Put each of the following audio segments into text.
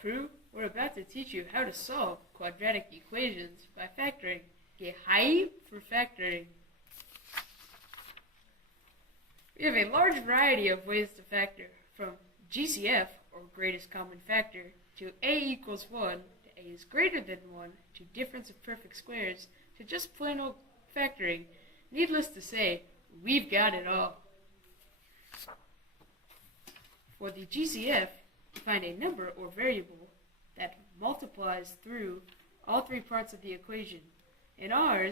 crew? We're about to teach you how to solve quadratic equations by factoring. Get hype for factoring. We have a large variety of ways to factor, from GCF, or greatest common factor, to a equals 1, to a is greater than 1, to difference of perfect squares, to just plain old factoring. Needless to say, we've got it all. For the GCF, you find a number or variable that multiplies through all three parts of the equation. In our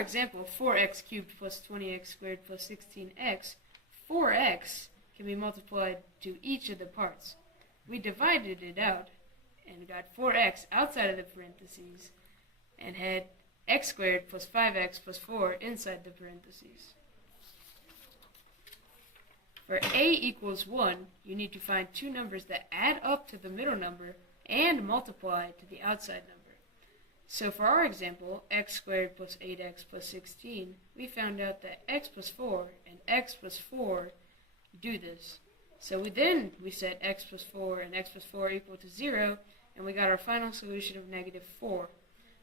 example, 4x cubed plus 20x squared plus 16x, 4x can be multiplied to each of the parts. We divided it out and got 4x outside of the parentheses and had x squared plus 5x plus 4 inside the parentheses. For a equals 1, you need to find two numbers that add up to the middle number and multiply to the outside number. So for our example, x squared plus 8x plus 16, we found out that x plus 4 and x plus 4 do this. So we set x plus 4 and x plus 4 equal to 0, and we got our final solution of negative 4.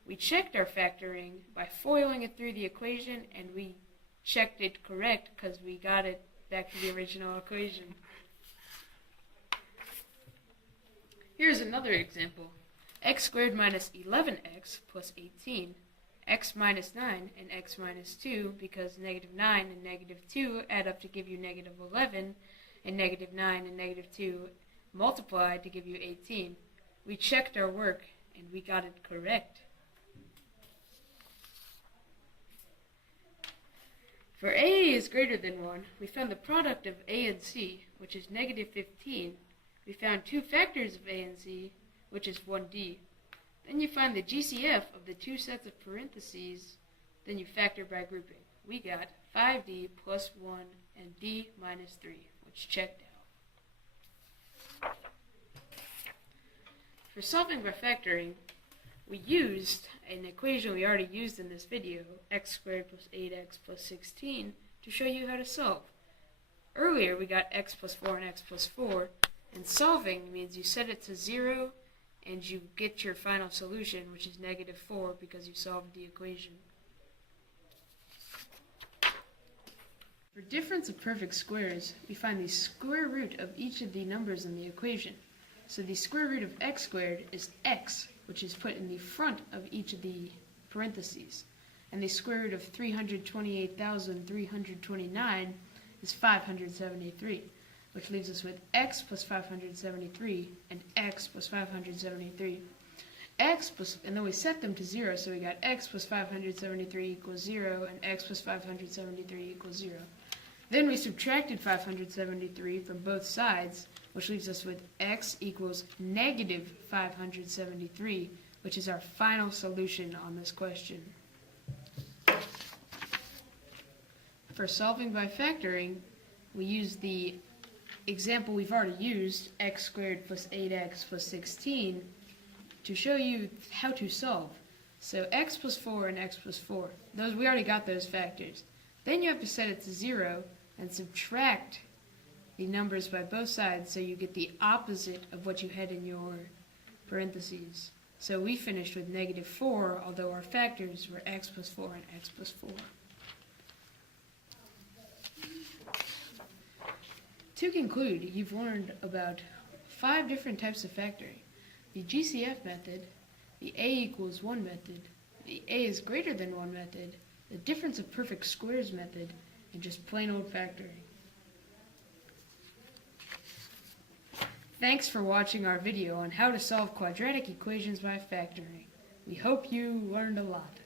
We checked our factoring by foiling it through the equation, and we checked it correct because we got it back to the original equation. Here's another example. X squared minus 11x plus 18, x minus 9 and x minus 2, because negative 9 and negative 2 add up to give you negative 11, and negative 9 and negative 2 multiply to give you 18. We checked our work, and we got it correct. For a is greater than 1, we found the product of a and c, which is negative 15. We found two factors of a and c, which is 1d. Then you find the GCF of the two sets of parentheses, then you factor by grouping. We got 5d plus 1 and d minus 3, which checked out. For solving by factoring, we used an equation we already used in this video, x squared plus 8x plus 16, to show you how to solve. Earlier we got x plus 4 and x plus 4, and solving means you set it to 0 and you get your final solution, which is negative 4, because you solved the equation. For difference of perfect squares, we find the square root of each of the numbers in the equation. So the square root of x squared is x, which is put in the front of each of the parentheses. And the square root of 328,329 is 573, which leaves us with x plus 573 and x plus 573. And then we set them to 0, so we got x plus 573 equals 0 and x plus 573 equals 0. Then we subtracted 573 from both sides, which leaves us with x equals negative 573, which is our final solution on this question. For solving by factoring, we use the example we've already used, x squared plus 8x plus 16, to show you how to solve. So x plus 4 and x plus 4, we already got those factors. Then you have to set it to 0 and subtract the numbers by both sides so you get the opposite of what you had in your parentheses. So we finished with negative 4, although our factors were x plus 4 and x plus 4. To conclude, you've learned about 5 different types of factoring: the GCF method, the a equals 1 method, the a is greater than 1 method, the difference of perfect squares method, and just plain old factoring. Thanks for watching our video on how to solve quadratic equations by factoring. We hope you learned a lot.